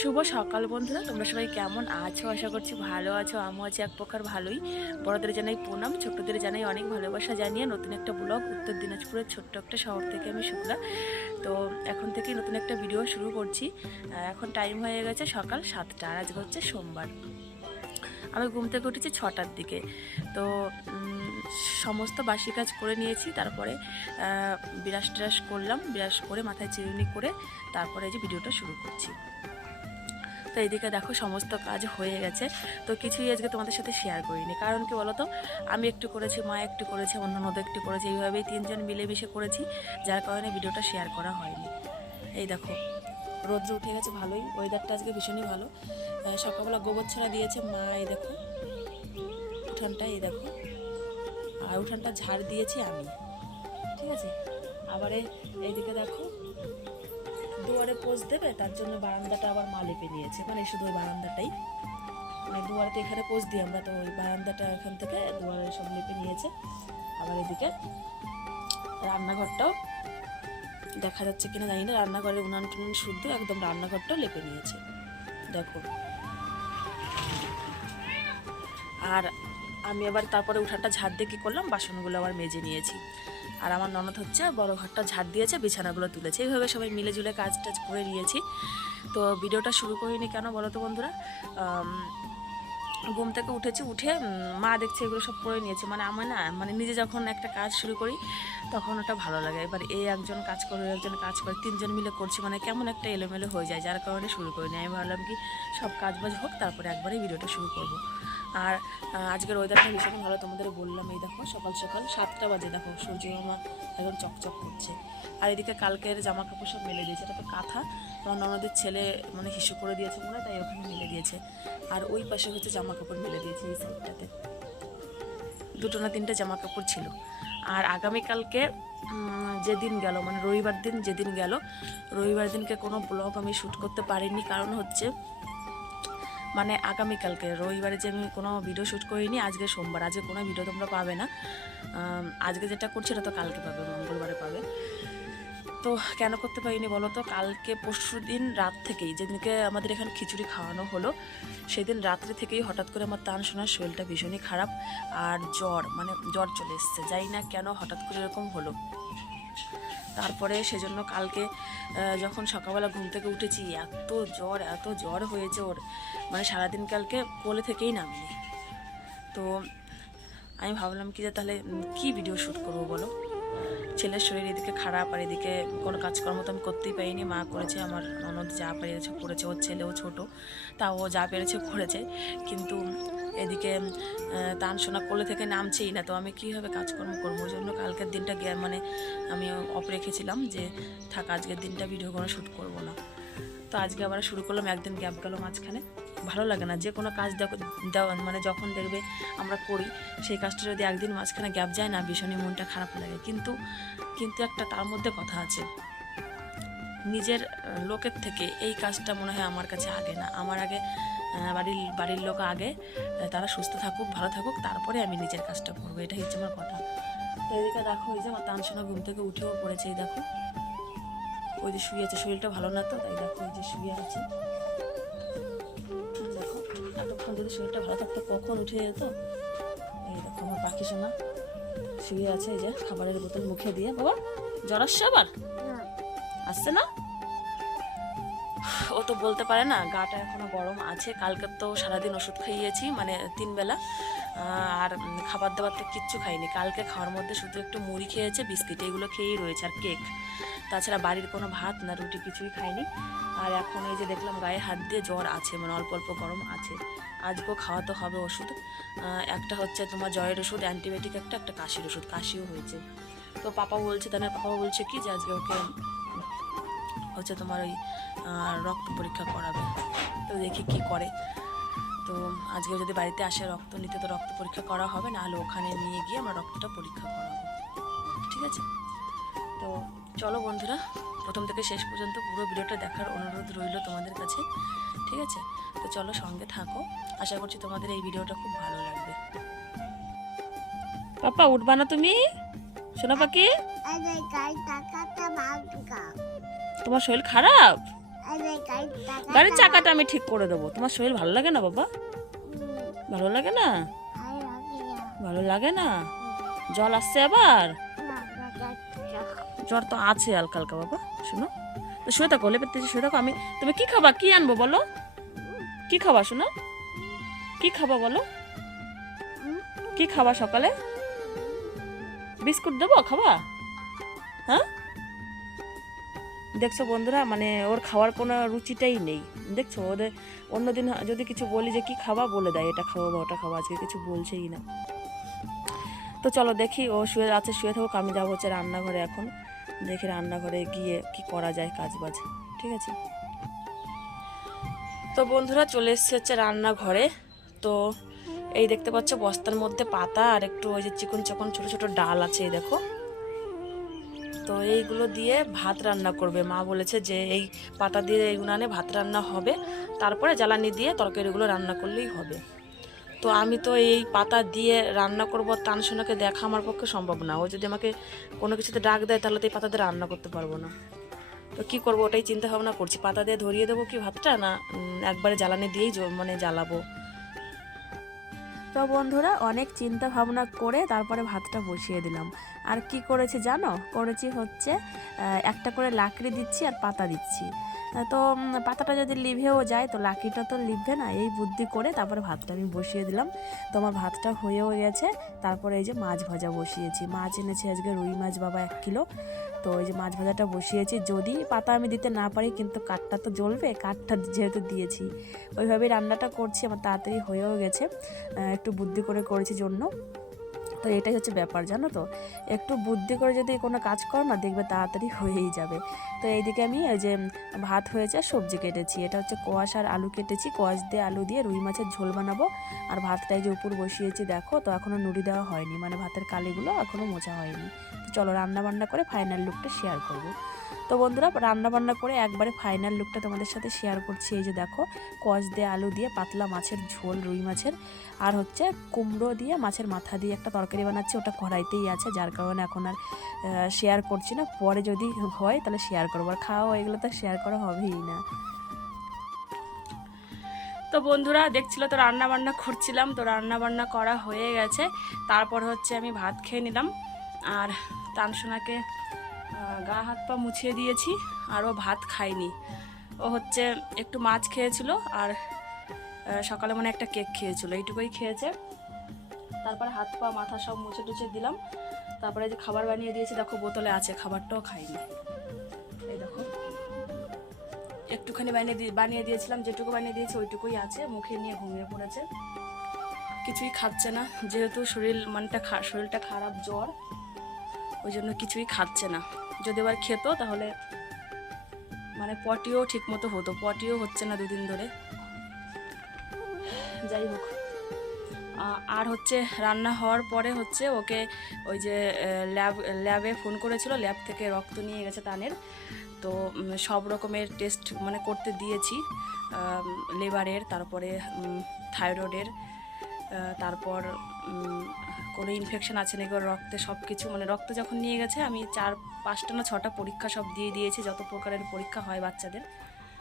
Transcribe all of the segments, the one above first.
শুভ সকাল বন্ধুরা, তোমরা সবাই কেমন আছো? আশা করছি ভালো আছো। আমিও আছি এক প্রকার ভালোই। বড়দের জানাই প্রণাম, ছোটদের জানাই অনেক ভালোবাসা জানিয়ে নতুন একটা ব্লগ উত্তর দিনাজপুরের ছোট্ট একটা শহর থেকে আমি শুক্লা। তো এখন থেকেই নতুন একটা ভিডিও শুরু করছি। এখন টাইম হয়ে গেছে সকাল 7টা, আর আজকে হচ্ছে সোমবার। আমি ঘুম থেকে উঠেছি 6টার দিকে। তো সমস্ত বাসি কাজ করে নিয়েছি। তারপরে ব্রাশ ট্রাশ করলাম, ব্রাশ করে মাথায় চিরুনি করে তারপরে এই যে ভিডিওটা শুরু করছি। তো এইদিকে দেখো সমস্ত কাজ হয়ে গেছে। তো কিছুই আজকে তোমাদের সাথে শেয়ার করিনি, কারণ কি বলো তো, আমি একটু করেছি, মা একটু করেছে, অন্য নদ একটু করেছে, এইভাবেই তিনজন মিলেমিশে করেছি, যার কারণে ভিডিওটা শেয়ার করা হয়নি। এই দেখো রোদ্র উঠে গেছে ভালোই, ওয়েদারটা আজকে ভীষণই ভালো। সকালবেলা গোবর ছড়া দিয়েছে মা, এই দেখো উঠানটা, এই দেখো, আর উঠানটা ঝাড় দিয়েছি আমি, ঠিক আছে। আবার এইদিকে দেখো দুয়ারে পোস্ট দেবে, তার জন্য বারান্দাটা আবার মা লেপে নিয়েছে, মানে শুধু ওই বারান্দাটাই, মানে দুয়ারে তো এখানে পোস্ট দিই আমরা, তো ওই বারান্দাটা এখান থেকে দুয়ারে সব লেপে নিয়েছে। আবার এদিকে রান্নাঘরটাও দেখা যাচ্ছে কিনা জানি না, রান্নাঘরের উনান টুনান শুদ্ধ একদম, রান্নাঘরটাও লেপে নিয়েছে দেখো। আর আমি আবার তারপরে উঠানটা ঝাড় দিয়ে কী করলাম, বাসনগুলো আবার মেজে নিয়েছি। আর আমার ননদ হচ্ছে বড় ঘরটা ঝাড় দিয়েছে, বিছানাগুলো তুলেছে, এইভাবে সবাই মিলে জুলে কাজ টাজ করে নিয়েছি। তো ভিডিওটা শুরু করিনি কেন বলো তো বন্ধুরা, ঘুম থেকে উঠেছি, উঠে মা দেখছে এগুলো সব করে নিয়েছে, মানে আমার না, মানে নিজে যখন একটা কাজ শুরু করি তখন ওটা ভালো লাগে। এবার এই একজন কাজ করে, একজন কাজ করে, তিনজন মিলে করছি, মানে কেমন একটা এলোমেলো হয়ে যায়, যার কারণে শুরু করিনি। আমি ভাবলাম কি সব কাজ বাজ হোক, তারপরে একবারেই ভিডিওটা শুরু করব। আর আজকের ওয়েদারটা ভীষণ ভালো, তোমাদের বললাম। এই দেখো সকাল সকাল 7টা বাজে, দেখো সূর্য আমার একদম চকচক করছে। আর এদিকে কালকের জামা কাপড় সব মেলে দিয়েছে, এটা তো কাঁথা, আমার ননদের ছেলে মানে হিসু করে দিয়েছে মনে হয়, তাই ওখানে মেলে দিয়েছে। আর ওই পাশে হচ্ছে জামা কাপড় মেলে দিয়েছে, এই সাইডটাতে 2টো না 3টে জামা কাপড় ছিল। আর আগামীকালকে যেদিন গেল, মানে রবিবার দিন যেদিন গেল, রবিবার দিনকে কোনো ব্লগ আমি শ্যুট করতে পারিনি, কারণ হচ্ছে মানে আগামীকালকে রবিবারে যে আমি কোনো ভিডিও শ্যুট করিনি, আজকে সোমবার, আজকে কোনো ভিডিও তোমরা পাবে না। আজকে যেটা করছি এটা তো কালকে পাবে, মঙ্গলবারে পাবে। তো কেন করতে পারিনি বলো তো, কালকে পরশু দিন রাত থেকেই, যেদিনকে আমাদের এখানে খিচুড়ি খাওয়ানো হলো, সেদিন রাত্রে থেকেই হঠাৎ করে আমার তান শোনার শরীরটা ভীষণই খারাপ, আর জ্বর, মানে জ্বর চলে এসছে, জানি না কেন হঠাৎ করে এরকম হলো। তারপরে সেজন্য কালকে যখন সকালবেলা ঘুম থেকে উঠেছি, এত জ্বর হয়েছে ওর, মানে সারাদিন কালকে কোলে থেকেই নামিনি। তো আমি ভাবলাম কি যে তাহলে কি ভিডিও শ্যুট করবো বলো, ছেলের শরীর এদিকে খারাপ, আর এদিকে কোনো কাজকর্ম তো আমি করতেই পারিনি, মা করেছে, আমার ননদ যা পেরেছে করেছে, ওর ছেলেও ছোটো, তা ও যা পেরেছে করেছে, কিন্তু এদিকে তান শোনা কোলে থেকে নামছেই না, তো আমি কীভাবে কাজকর্ম করবো। ওই জন্য কালকের দিনটা মানে আমি অফ রেখেছিলাম যে থাক আজকের দিনটা ভিডিও কোনো শ্যুট করবো না। তো আজকে আবার শুরু করলাম, একদিন গ্যাপ গেল মাঝখানে, ভালো লাগে না যে কোনো কাজ দেওয়া, মানে যখন দেখবে আমরা করি সেই কাজটা যদি একদিন মাঝখানে গ্যাপ যায় না, ভীষণই মনটা খারাপ লাগে। কিন্তু একটা তার মধ্যে কথা আছে, নিজের লোকের থেকে এই কাজটা মনে হয় আমার কাছে আগে না, আমার আগে বাড়ির লোক আগে, তারা সুস্থ থাকুক, ভালো থাকুক, তারপরে আমি নিজের কাজটা করবো, এটাই হচ্ছে আমার কথা। তো এদিকে দেখো, এই যে আমার তানসোনা ঘুম থেকে উঠেও পড়েছে, এই দেখো ওই যে শুয়ে আছে, শরীরটা ভালো না তো, তাই দেখো এই যে শুয়ে আছে, দেখো এতক্ষণ যদি শরীরটা ভালো থাকতো কখন উঠে যেত। এই দেখো আমার পাখি সোনা শুয়ে আছে, এই যে খাবারের বোতল মুখে দিয়ে। বাবা জ্বর আসছে আবার, আসছে না, ও তো বলতে পারে না, গাটা এখনো গরম আছে, কালকে তো সারাদিন ওষুধ খাইয়েছি, মানে 3 বেলা, আর খাবার দাবার তো কিচ্ছু খাইনি। কালকে খাওয়ার মধ্যে শুধু একটু মুড়ি খেয়েছে, বিস্কিট, এগুলো খেয়েই রয়েছে, আর কেক, তাছাড়া বাড়ির কোনো ভাত না রুটি কিছুই খাইনি। আর এখন এই যে দেখলাম গায়ে হাত দিয়ে জ্বর আছে, মানে অল্প অল্প গরম আছে। আজকেও খাওয়াতে হবে ওষুধ, একটা হচ্ছে তোমার জ্বরের ওষুধ, অ্যান্টিবায়োটিক, একটা কাশির ওষুধ, কাশিও হয়েছে। তো পাপা বলছে, তাদের পাপা বলছে কি যে আজকে ওকে হচ্ছে তোমার ওই রক্ত পরীক্ষা করাবে, তো দেখি কি করে। তো আজকে যদি বাড়িতে আসে রক্ত নিতে, তো রক্ত পরীক্ষা করা হবে, নাহলে ওখানে নিয়ে গিয়ে আমরা রক্তটা পরীক্ষা করাবো, ঠিক আছে। তো চলো বন্ধুরা, প্রথম থেকে শেষ পর্যন্ত পুরো ভিডিওটা দেখার অনুরোধ রইল তোমাদের কাছে, ঠিক আছে। তো চলো সঙ্গে থাকো, আশা করছি তোমাদের এই ভিডিওটা খুব ভালো লাগবে। পাপা উঠবা না তুমি, শোনো পাখি, তোমার শরীর খারাপ, গাড়ির চাকাটা আমি ঠিক করে দেবো। তোমার শরীর ভালো লাগে না বাবা? ভালো লাগে না? ভালো লাগে না? জল আসছে আবার? জ্বর তো আছে হালকা হালকা বাবা। শোনো তো শুয়ে থাকো, লেপের তেছে শুয়ে থাকো। তুমি কি খাবা? কি আনবো বলো? কি খাবা শোনো? কি খাবা বলো? কি খাবা সকালে? বিস্কুট দেবো খাবা? হ্যাঁ দেখছো বন্ধুরা, মানে ওর খাওয়ার কোনো রুচিটাই নেই। দেখছো ওদের অন্যদিন যদি কিছু বলি যে কি খাবা, বলে দেয় এটা খাবো বা ওটা খাবো, আজকে কিছু বলছেই না। তো চলো দেখি, ও শুয়ে আছে, শুয়ে থাকুক, আমি যাবো হচ্ছে রান্নাঘরে। এখন দেখি রান্নাঘরে গিয়ে কি করা যায় কাজ বাজ। ঠিক আছে, তো বন্ধুরা চলে এসেছে হচ্ছে রান্নাঘরে। তো এই দেখতে পাচ্ছ বস্তার মধ্যে পাতা আর একটু ওই যে চিকন চিকন ছোট ছোট ডাল আছে, এই দেখো। তো এইগুলো দিয়ে ভাত রান্না করবে। মা বলেছে যে এই পাতা দিয়ে এইগুলো আনে ভাত রান্না হবে, তারপরে জ্বালানি দিয়ে তরকারিগুলো রান্না করলেই হবে। তো আমি তো এই পাতা দিয়ে রান্না করবো, তানসোনাকে দেখা আমার পক্ষে সম্ভব না। ও যদি আমাকে কোনো কিছুতে ডাক দেয় তাহলে তো এই পাতা দিয়ে রান্না করতে পারবো না। তো কি করবো ওটাই চিন্তা ভাবনা করছি, পাতা দিয়ে ধরিয়ে দেবো কি ভাতটা, না একবারে জ্বালানি দিয়েই মানে জ্বালাবো। তো বন্ধুরা অনেক চিন্তা ভাবনা করে তারপরে ভাতটা বসিয়ে দিলাম। আর কি করেছি জানো? করেছি হচ্ছে একটা করে লাকড়ি দিচ্ছি আর পাতা দিচ্ছি। তো পাতাটা যদি লিভেও যায় তো লাকড়িটা তো লিভবে না, এই বুদ্ধি করে তারপরে ভাতটা আমি বসিয়ে দিলাম। তো আমার ভাতটা হয়েও গেছে। তারপরে এই যে মাছ ভাজা বসিয়েছি। মাছ এনেছি আজকে রুই মাছ বাবা 1 কিলো। তো এই যে মাছ ভাজাটা বসিয়েছি। যদি পাতা আমি দিতে না পারি কিন্তু কাঠটা তো জ্বলবে, কাঠটা যেহেতু দিয়েছি ওইভাবেই রান্নাটা করছি। আমার তাড়াতাড়ি হয়েও গেছে, একটু বুদ্ধি করে করেছি জন্য। তো এটাই হচ্ছে ব্যাপার, জানো তো, একটু বুদ্ধি করে যদি কোনো কাজ করো না দেখবে তাড়াতাড়ি হয়েই যাবে। তো এইদিকে আমি ওই যে ভাত হয়েছে, সবজি কেটেছি, এটা হচ্ছে কোয়াশ আর আলু কেটেছি। কোয়াশ দিয়ে আলু দিয়ে রুই মাছের ঝোল বানাবো। আর ভাতটাই যে উপর বসিয়েছি দেখো, তো এখনও নুড়ি দেওয়া হয়নি, মানে ভাতের কালিগুলো এখনও মোছা হয়নি। তো চলো রান্না বান্না করে ফাইনাল লুকটা শেয়ার করব। তো বন্ধুরা রান্না বান্না করে একবারে ফাইনাল লুকটা তোমাদের সাথে শেয়ার করছি। এই যে দেখো, কোয়াশ দিয়ে আলু দিয়ে পাতলা মাছের ঝোল রুই মাছের, আর হচ্ছে কুমড়ো দিয়ে মাছের মাথা দিয়ে একটা তরকারি বানাচ্ছি, ওটা কড়াইতেই আছে, যার কারণে এখন আর শেয়ার করছি না। পরে যদি হয় তাহলে শেয়ার করবো, আর খাওয়া হয়ে গেলে তো শেয়ার করা হবেই না। তো বন্ধুরা দেখছিল তো রান্না বান্না করছিলাম, তো রান্না বান্না করা হয়ে গেছে। তারপর হচ্ছে আমি ভাত খেয়ে নিলাম। আর তানসোনাকে গা হাত পা মুছিয়ে দিয়েছি, আর ও ভাত খায়নি। ও হচ্ছে একটু মাছ খেয়েছিল আর সকালে মানে একটা কেক খেয়েছিল, এইটুকুই খেয়েছে। তারপরে হাত পা মাথা সব মুছে টুছে দিলাম। তারপরে যে খাবার বানিয়ে দিয়েছি দেখো, বোতলে আছে, খাবারটাও খাইনি। এই দেখো একটুখানি বানিয়ে দিয়েছিলাম, যেটুকু বানিয়ে দিয়েছি ওইটুকুই আছে, মুখে নিয়ে ঘুমিয়ে পড়েছে, কিছুই খাচ্ছে না। যেহেতু শরীরটা খারাপ, জ্বর, ওই জন্য কিছুই খাচ্ছে না। যদি আবার খেত তাহলে মানে পটিও ঠিক মতো হতো, পটিও হচ্ছে না 2 দিন ধরে। যাই হোক, আর হচ্ছে রান্না হওয়ার পরে হচ্ছে ওকে ওই যে ল্যাবে ফোন করেছিল, ল্যাব থেকে রক্ত নিয়ে গেছে তানের। তো সব রকমের টেস্ট মানে করতে দিয়েছি, লিভারের, তারপরে থাইরয়েডের, তারপর কোনো ইনফেকশন আছে নাকি ওর রক্তে, সব কিছু মানে রক্ত যখন নিয়ে গেছে আমি 4-5টা না 6টা পরীক্ষা সব দিয়ে দিয়েছি, যত প্রকারের পরীক্ষা হয় বাচ্চাদের।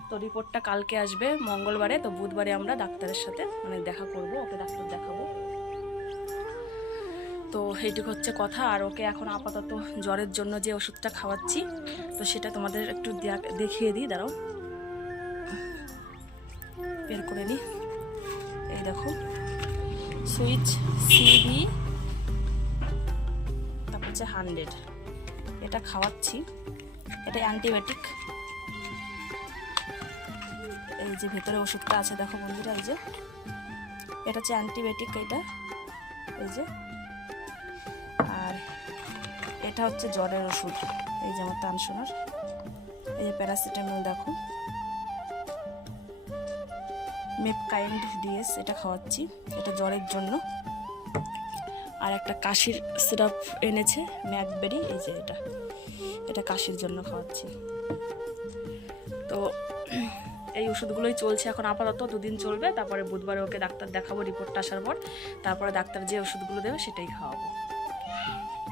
তো রিপোর্টটা কালকে আসবে মঙ্গলবারে। তো বুধবারে আমরা ডাক্তারের সাথে মানে দেখা করব, ওকে ডাক্তার দেখাবো। তো এইটুকু হচ্ছে কথা। আর ওকে এখন আপাতত জ্বরের জন্য যে ওষুধটা খাওয়াচ্ছি, তো সেটা তোমাদের একটু দেখিয়ে দিই, দাঁড়াও বের করে নিই। এই দেখো, সুইচ CV, তারপর হচ্ছে 100, এটা খাওয়াচ্ছি। এটা অ্যান্টিবায়োটিক। এই যে ভেতরে ওষুধটা আছে দেখো বন্ধুরা, এই যে এটা হচ্ছে অ্যান্টিবায়োটিক, এটা এই যে। আর এটা হচ্ছে জ্বরের ওষুধ, এই যে আমার তানসোনার, এই যে প্যারাসিটামল দেখো, মেপকাইন্ড DS, এটা খাওয়াচ্ছি, এটা জ্বরের জন্য। আর একটা কাশির সিরাপ এনেছে ম্যাকবেরি, এই যে এটা কাশির জন্য খাওয়াচ্ছি। তো এই ওষুধগুলোই চলছে এখন আপাতত, 2 দিন চলবে। তারপরে বুধবারে ওকে ডাক্তার দেখাবো রিপোর্টটা আসার পর, তারপরে ডাক্তার যে ওষুধগুলো দেবে সেটাই খাওয়াবো।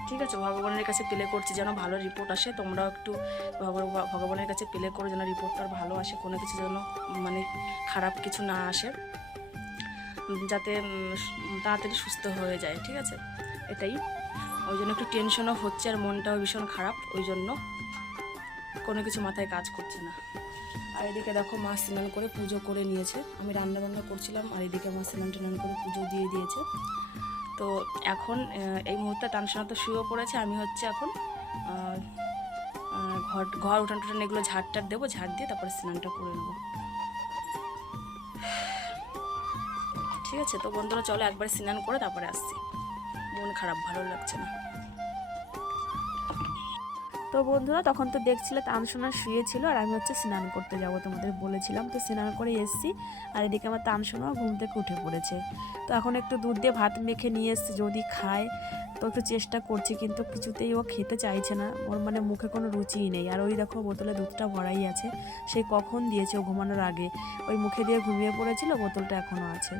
ঠিক আছে, ভগবানের কাছে প্লে করছি যেন ভালো রিপোর্ট আসে। তোমরাও একটু ভগবানের কাছে প্লে করো যেন রিপোর্টটা ভালো আসে, কোনো কিছু যেন মানে খারাপ কিছু না আসে, যাতে তাড়াতাড়ি সুস্থ হয়ে যায়। ঠিক আছে, এটাই। ওই জন্য একটু টেনশনও হচ্ছে আর মনটাও ভীষণ খারাপ, ওই জন্য কোনো কিছু মাথায় কাজ করছে না। আর এদিকে দেখো মা স্নান করে পুজো করে নিয়েছে, আমি রান্না বান্না করছিলাম আর এদিকে মা স্নান টান করে পুজো দিয়ে দিয়েছে। তো এখন এই মুহূর্তে টানসানা তো শুয়েও পড়েছে, আমি হচ্ছে এখন ঘর উঠান টুটান এগুলো ঝাড়টার দেবো, ঝাড় দিয়ে তারপরে স্নানটা করে নেবো। ঠিক আছে, তো বন্ধুরা চলো একবার স্নান করে তারপরে আসছি, মন খারাপ, ভালো লাগছে না। তো বন্ধুরা তখন তো দেখছিলে তানসোনা শুয়েছিল আর আমি হচ্ছে স্নান করতে যাব তোমাদের বলেছিলাম। তো স্নান করে এসেছি আর এদিকে আমার তানসোনাও ঘুম থেকে উঠে পড়েছে। তো এখন একটু দুধ দিয়ে ভাত মেখে নিয়ে এসেছি, যদি খায় তো একটু চেষ্টা করছি, কিন্তু কিছুতেই ও খেতে চাইছে না, ওর মানে মুখে কোনো রুচিই নেই। আর ওই দেখো বোতলে দুধটা ভরাই আছে, সেই কখন দিয়েছে ও ঘুমানোর আগে, ওই মুখে দিয়ে ঘুমিয়ে পড়েছিল, বোতলটা এখনও আছে।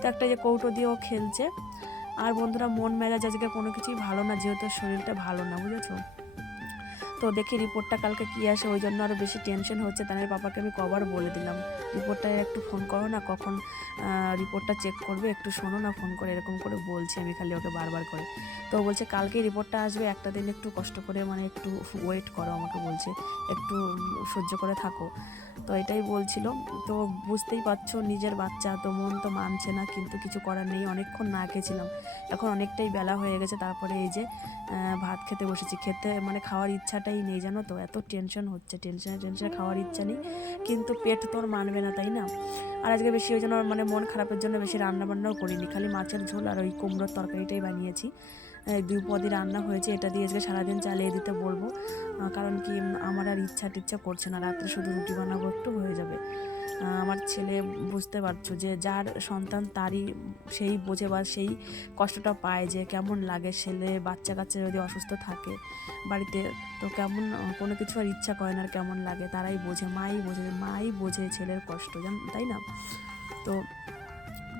তো একটা যে কৌটো দিয়ে ও খেলছে। আর বন্ধুরা মন মেজাজ আজকে কোনো কিছুই ভালো না, যেহেতু শরীরটা ভালো না, বুঝেছো। তো দেখি রিপোর্টটা কালকে কী আসে, ওই জন্য আরও বেশি টেনশন হচ্ছে। তাই পাপাকে আমি কবার বলে দিলাম রিপোর্টটা একটু ফোন করো না, কখন রিপোর্টটা চেক করবে একটু শোনো না ফোন করে, এরকম করে বলছি আমি খালি ওকে বারবার করে। তো বলছে কালকেই রিপোর্টটা আসবে, একটা দিন একটু কষ্ট করে মানে একটু ওয়েট করো, আমাকে বলছে একটু সহ্য করে থাকো। তো এটাই বলছিল। তো বুঝতেই পারছো নিজের বাচ্চা, তো মন তো মানছে না, কিন্তু কিছু করার নেই। অনেকক্ষণ না খেয়েছিলাম, এখন অনেকটাই বেলা হয়ে গেছে, তারপরে এই যে ভাত খেতে বসেছি। খেতে মানে খাওয়ার ইচ্ছাটাই নেই জানো তো, এত টেনশন হচ্ছে, টেনশনে খাওয়ার ইচ্ছা নেই, কিন্তু পেট তো আর মানবে না, তাই না। আর আজকে বেশি ওই জন্য মানে মন খারাপের জন্য বেশি রান্নাবান্নাও করিনি, খালি মাছের ঝোল আর ওই কুমড়োর তরকারিটাই বানিয়েছি। 2 পদই রান্না হয়েছে, এটা দিয়ে আজকে সারাদিন চালিয়ে দিতে বলবো, কারণ কি আমার আর ইচ্ছা টিচ্ছা করছে না, রাত্রে শুধু রুটি বানাবো একটু হয়ে যাবে। আমার ছেলে বুঝতে পারছো যে যার সন্তান তারই সেই বোঝে বা সেই কষ্টটা পায় যে কেমন লাগে, ছেলে বাচ্চা কাচ্চা যদি অসুস্থ থাকে বাড়িতে, তো কেমন কোনো কিছু আর ইচ্ছা করে না, আর কেমন লাগে তারাই বোঝে, মাই বোঝে ছেলের কষ্ট, তাই না। তো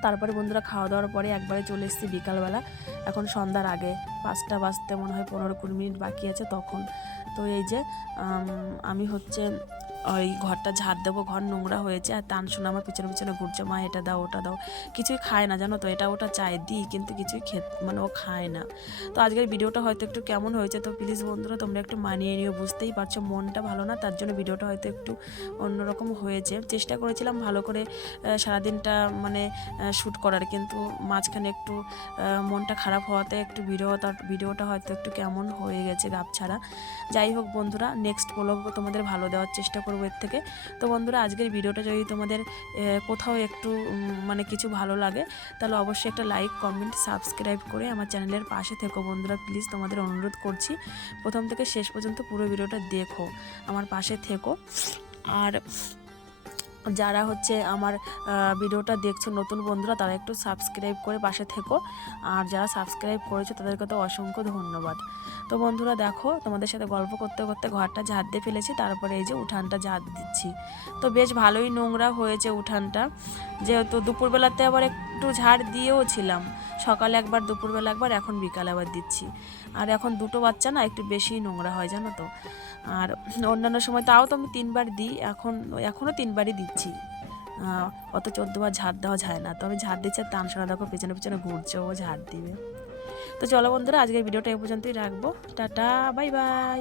তারপরে বন্ধুরা খাওয়া দাওয়ার পরে একবারে চলে এসেছি বিকালবেলা, এখন সন্ধ্যার আগে 5টা বাজতে মনে হয় 15-20 মিনিট বাকি আছে তখন। তো এই যে আমি হচ্ছে ওই ঘরটা ঝাড় দেবো, ঘর নোংরা হয়েছে। আর তানসোনা আমার পিছনে পিছনে ঘুরছে, মা এটা দাও ওটা দাও, কিছুই খায় না জানো তো, এটা ওটা চাই দিই কিন্তু কিছুই মানে ও খায় না। তো আজকের ভিডিওটা হয়তো একটু কেমন হয়েছে, তো প্লিজ বন্ধুরা তোমরা একটু মানিয়ে নিও, বুঝতেই পারছো মনটা ভালো না, তার জন্য ভিডিওটা হয়তো একটু অন্যরকম হয়েছে। চেষ্টা করেছিলাম ভালো করে সারাদিনটা শ্যুট করার, কিন্তু মাঝখানে একটু মনটা খারাপ হওয়াতে একটু ভিডিওটা হয়তো একটু কেমন হয়ে গেছে গাবছাড়া। যাই হোক বন্ধুরা, নেক্সট ব্লগ তোমাদের ভালো দেওয়ার চেষ্টা করবো এর থেকে। তো বন্ধুরা আজকের ভিডিওটা যদি তোমাদের কোথাও একটু মানে কিছু ভালো লাগে, তাহলে অবশ্যই একটা লাইক কমেন্ট সাবস্ক্রাইব করে আমার চ্যানেলের পাশে থেকো বন্ধুরা, প্লিজ তোমাদের অনুরোধ করছি, প্রথম থেকে শেষ পর্যন্ত পুরো ভিডিওটা দেখো, আমার পাশে থেকো। আর যারা হচ্ছে আমার ভিডিওটা দেখছো নতুন বন্ধুরা, তারা একটু সাবস্ক্রাইব করে পাশে থেকো, আর যারা সাবস্ক্রাইব করেছো তাদেরকে তো অসংখ্য ধন্যবাদ। তো বন্ধুরা দেখো তোমাদের সাথে গল্প করতে করতে ঘরটা ঝাড় দিয়ে ফেলেছি, তারপরে এই যে উঠানটা ঝাড় দিচ্ছি। তো বেশ ভালোই নোংরা হয়েছে উঠানটা, যেহেতু দুপুরবেলাতে আবার একটু ঝাড় দিয়েও ছিলাম, সকালে একবার দুপুরবেলা একবার, এখন বিকালে আবার দিচ্ছি। আর এখন 2টো বাচ্চা না, একটু বেশি নোংরা হয় জানো তো। আর অন্যান্য সময় তাও তো আমি 3বার দিই, এখনও 3বারই দিচ্ছি, অত 14বার ঝাড় দেওয়া যায় না। তো আমি ঝাড় দিচ্ছি আর তানসোনা দেখো পেছনে পেছনে ঘুরছে, ও ঝাড় দিবে। তো চলো বন্ধুরা আজকের ভিডিওটা এই পর্যন্তই রাখবো, টাটা বাই বাই।